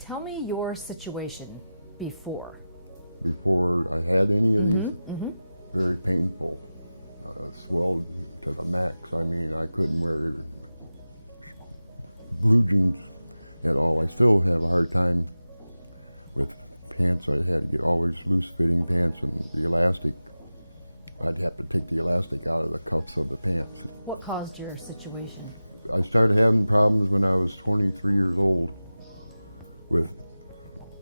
Tell me your situation before. Before I had any of these, very painful. Swelled to the max. I mean, I couldn't wear blue jeans at all. I still have a hard time with pants. I had to get always loose-fitting pants, and the elastic, I'd have to take the elastic out of the cuffs of the pants. What caused your situation? I started having problems when I was 23 years old with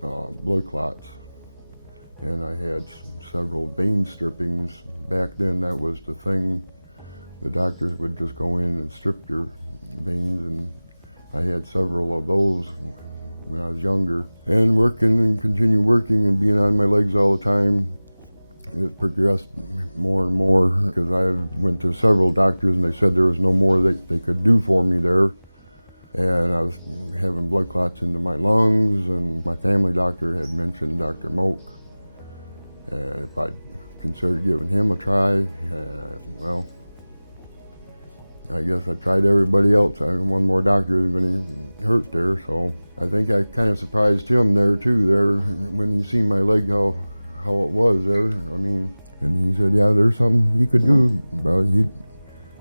blood clots, and I had several vein strippings. Back then, that was the thing. The doctors would just go in and strip your veins, and I had several of those when I was younger. And working and continue working and being on my legs all the time, it progressed more and more because I went to several doctors and they said there was no more that they could do for me there. And I was having blood clots into my lungs, and my family doctor had mentioned Dr. Moak. And if I'd considered giving him a try, well, I guess I tried everybody else. One more doctor isn't going to hurt there, so I think I kind of surprised him there too. There, when he seen my leg, how it was there. I mean, and he said, "Yeah, there's something you could do." Well,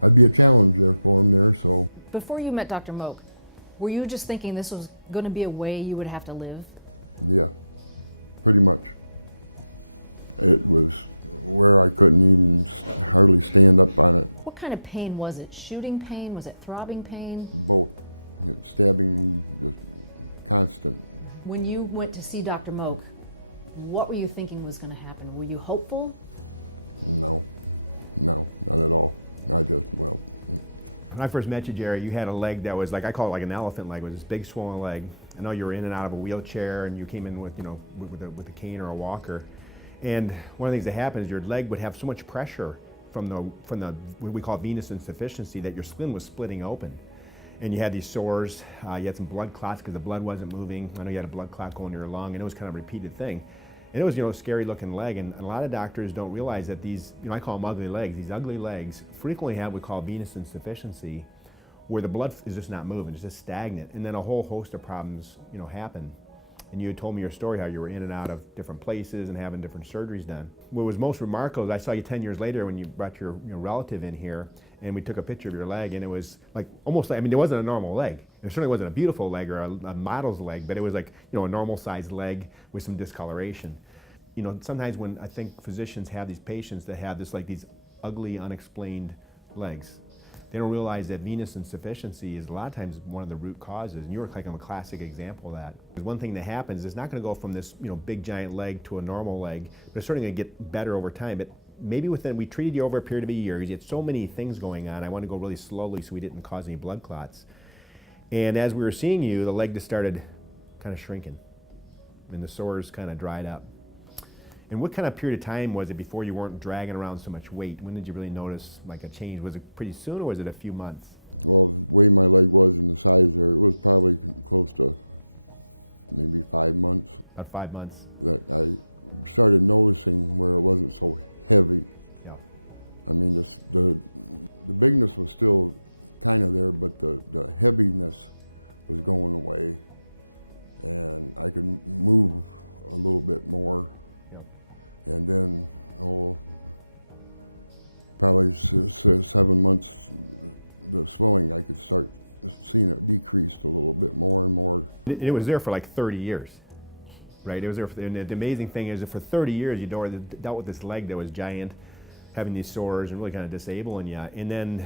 I'd be a challenge there for him there. So before you met Dr. Moak, were you just thinking this was going to be a way you would have to live? Yeah, pretty much. It was where I couldn't even hardly stand up on it. What kind of pain was it? Shooting pain? Was it throbbing pain? Both. Stabbing, just constant. When you went to see Dr. Moak, what were you thinking was going to happen? Were you hopeful? No, not at all. I just, well. When I first met you, Jerry, you had a leg that was like, I call it like an elephant leg. It was this big swollen leg. I know you were in and out of a wheelchair, and you came in with, with a cane or a walker. And one of the things that happened is your leg would have so much pressure from the what we call venous insufficiency that your skin was splitting open. And you had these sores, you had some blood clots because the blood wasn't moving. I know you had a blood clot going to your lung, and it was kind of a repeated thing. And it was, a scary looking leg, and a lot of doctors don't realize that these, I call them ugly legs, these ugly legs frequently have what we call venous insufficiency, where the blood is just not moving, it's just stagnant, and then a whole host of problems, happen. And you had told me your story, how you were in and out of different places and having different surgeries done. What was most remarkable is I saw you 10 years later when you brought your relative in here, and we took a picture of your leg, and it was like almost like, it wasn't a normal leg. It certainly wasn't a beautiful leg or a model's leg, but it was like, a normal sized leg with some discoloration. Sometimes when I think physicians have these patients that have these ugly, unexplained legs, they don't realize that venous insufficiency is a lot of times one of the root causes, and you were a classic example of that. Because one thing that happens is it's not going to go from this big giant leg to a normal leg, but it's certainly going to get better over time. But maybe we treated you over a period of a year, you had so many things going on, I want to go really slowly so we didn't cause any blood clots. And as we were seeing you, the leg just started kind of shrinking, and the sores kind of dried up. And what kind of period of time was it before you weren't dragging around so much weight? When did you really notice a change? Was it pretty soon, or was it a few months? Well, the way my leg was and the size there, it was probably close to maybe 5 months. About 5 months. That I started noticing where it wasn't so heavy. Yeah. I mean, the bigness was still kind of there, but the heaviness was going away, and I could move a little bit more. And then, probably 7 months, the swelling, I could start seeing it decreased a little bit more and more. It was there for like 30 years, right? It was there, and the amazing thing is that for 30 years, you dealt with this leg that was giant, having these sores and really kind of disabling you. And then,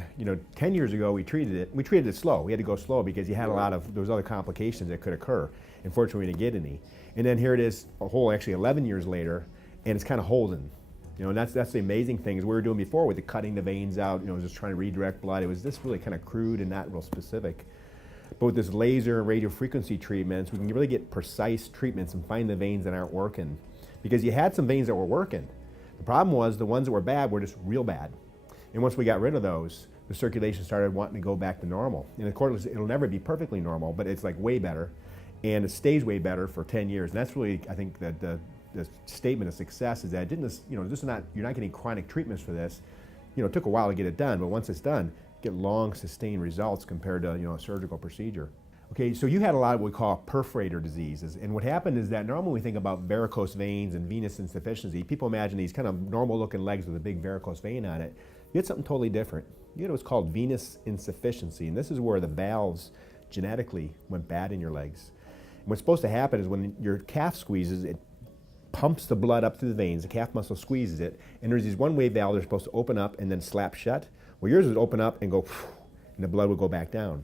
10 years ago, we treated it. We treated it slow. We had to go slow because you had there was other complications that could occur. Unfortunately, we didn't get any. And then here it is, actually 11 years later, and it's kind of holding. And that's the amazing thing is we were doing before with the cutting the veins out, just trying to redirect blood. It was just really kind of crude and not real specific. But with this laser and radio frequency treatments, we can really get precise treatments and find the veins that aren't working. Because you had some veins that were working. The problem was the ones that were bad were just real bad. And once we got rid of those, the circulation started wanting to go back to normal. And of course, it'll never be perfectly normal, but it's way better. And it stays way better for 10 years. And that's really, I think, that the statement of success is that you're not getting chronic treatments for this. It took a while to get it done, but once it's done, get long sustained results compared to a surgical procedure. Okay, so you had a lot of what we call perforator diseases, and what happened is that normally when we think about varicose veins and venous insufficiency, people imagine these kind of normal-looking legs with a big varicose vein on it. You had something totally different. You had what's called venous insufficiency, and this is where the valves genetically went bad in your legs. And what's supposed to happen is when your calf squeezes, it pumps the blood up through the veins, the calf muscle squeezes it, and there's these one-way valves that are supposed to open up and then slap shut. Well, yours would open up and go, and the blood would go back down.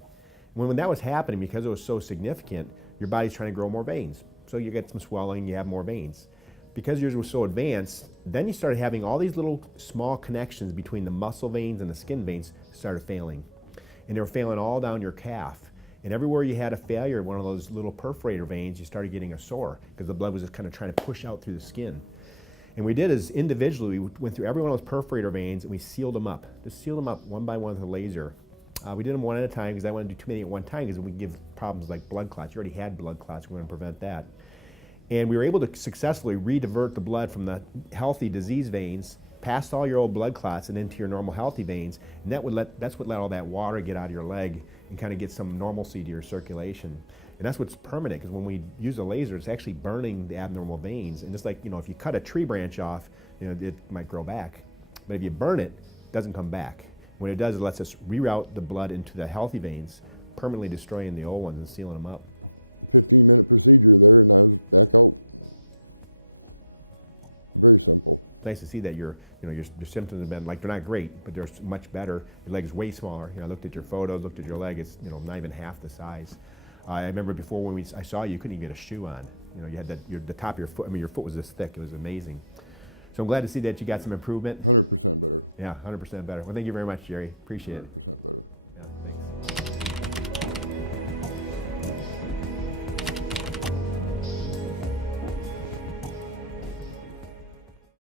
When that was happening, because it was so significant, your body's trying to grow more veins. So you get some swelling, you have more veins. Because yours was so advanced, then you started having all these little small connections between the muscle veins and the skin veins started failing. And they were failing all down your calf. And everywhere you had a failure, one of those little perforator veins, you started getting a sore because the blood was just kind of trying to push out through the skin. And we did is individually, we went through every one of those perforator veins and we sealed them up. Just sealed them up one by one with a laser. We did them one at a time because I wanted to do too many at one time because we give problems like blood clots. You already had blood clots, we want to prevent that. And we were able to successfully redivert the blood from the healthy disease veins past all your old blood clots and into your normal healthy veins. And that's what let all that water get out of your leg and kind of get some normalcy to your circulation. And that's what's permanent, because when we use a laser, it's actually burning the abnormal veins. And just like, if you cut a tree branch off, it might grow back. But if you burn it, it doesn't come back. What it does is it lets us reroute the blood into the healthy veins, permanently destroying the old ones and sealing them up. 15-minute procedure there, and I was back out. Very simple. It's nice to see that your symptoms have been, like, they're not great, but they're much better. Your leg is way smaller. I looked at your photos, looked at your leg, it's not even half the size. I remember before when I saw you, you couldn't even get a shoe on. You had the top of your foot, your foot was this thick, it was amazing. So I'm glad to see that you got some improvement. 100% better. Yeah, 100% better. Well, thank you very much, Jerry. Appreciate it. 100% better.